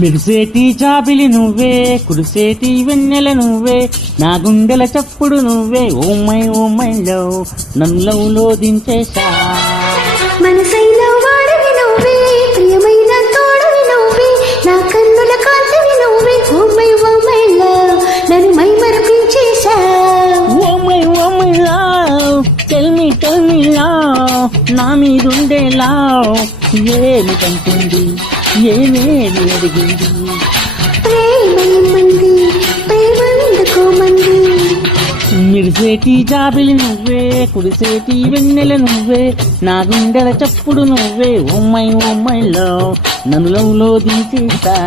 మెరిసేటి జాబిలి నువ్వే, కురిసేటి వెన్నెల నువ్వే, నా గుండెల చప్పుడు నువ్వే. ఓ మై లవ్, నన్ను లవ్ లో దించేశా. మనసైన వాడివి నువ్వే, ప్రియమైన తోడవి నువ్వే, నా కన్నుల కాంతివి నువ్వే. ఓ మై లవ్, నన్ను మై మరపించేశా. Oh my love, tell me love, నా మీదుండే లవ్ ఏమి కంటుంది, ఏమేమి అడిగింది. ప్రేమేమంది, ప్రేమందుకోమంది. మిరిసేటి జాబిలి నువ్వే, కురిసేటి వెన్నెల నువ్వే, నా గుండెల చప్పుడు నువ్వే. ఓ మై లవ్, నన్ను లవ్ లో దించేశా.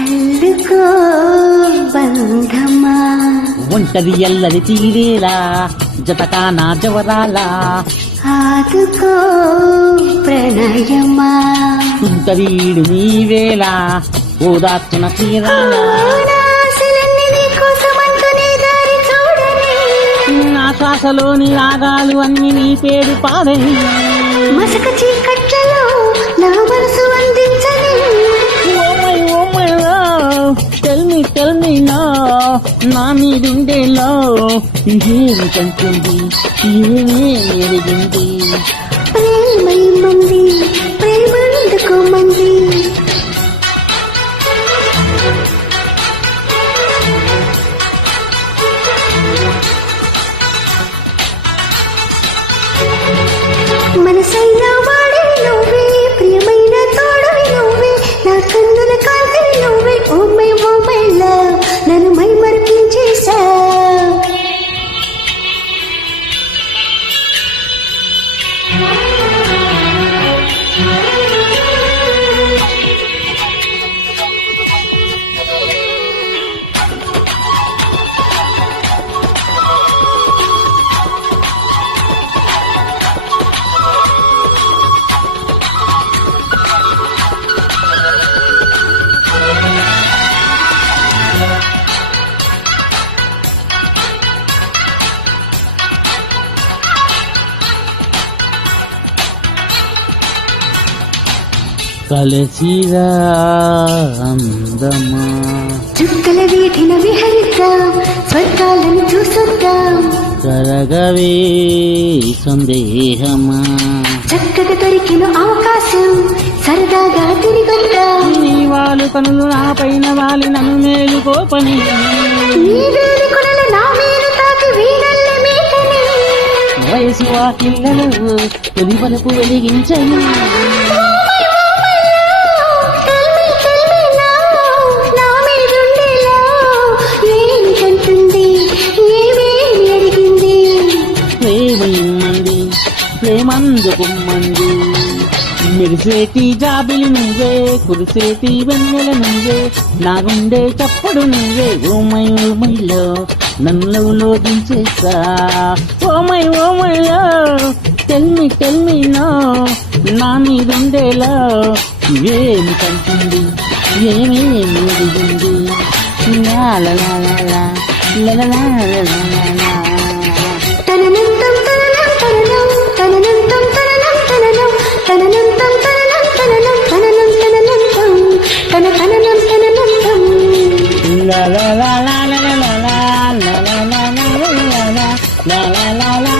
అందుకో బంధమా, ఒంటరి ఎల్లరి తీరేలా, జతకా నా జవరాలా. ఆదుకో ప్రణయమా, తుంటరీడు నీవేలా, ఓదార్చిన తీరాలా. నా శ్వాసలోని రాగాలు అన్ని నీ పేరు పాడని, మసక చీకట్లలో నా మనసు అందించని. Oh my love, tell me love, నా మీదుండే లవ్ ఏమి కంటుంది, ఏమేమి ఎరిగింది. ప్రేమేమంది, ప్రేమందుకోమంది. మనసైన వాడివి నువ్వే, ప్రియమైన తోడవి నువ్వే, నా కన్నుల కాంతివి నువ్వే. ఓ మై లవ్, నన్ను మై మరపించేశా. కలసిరా అందమా, చుక్కల వీటిన విహరిద్దాం, స్వర్గాలను చూసొద్దాం. కరగవే సందేహమా, చక్కగా దొరికిన అవకాశం, సరదాగా తిరిగొద్దాం. నీ వాళ్ళు కనులు నా పైన వాలి నన్ను మేలుకోపని, నీ వేలి కొనలు నా మేలు తాకి వీడల్ల మీటని. వయసు వాకిళ్ళను తొలి వలపు వెలిగించని. ప్రేమందుకుమ్మంది, మెరిసేటి జాబిలి నువ్వే, కురిసేటి వెన్నెల నువ్వే, నా గుండె చప్పుడు నువ్వే. ఓ మై లవ్, నన్ను లవ్ లో దించేసా. Oh my love, tell me love, నా మీదుండే లవ్ ఏమి కంటుంది, ఏమేమి ఎదిగింది. లా లా లా లా లా లా లా లా లా లా లా. తననంతం తననం తననం, తననంతం తననం తననం, తననంతం తననం తననం, తననం తననంతం, తననం తననంతం. La la la la la la la la la la la la la. లా లా లా లా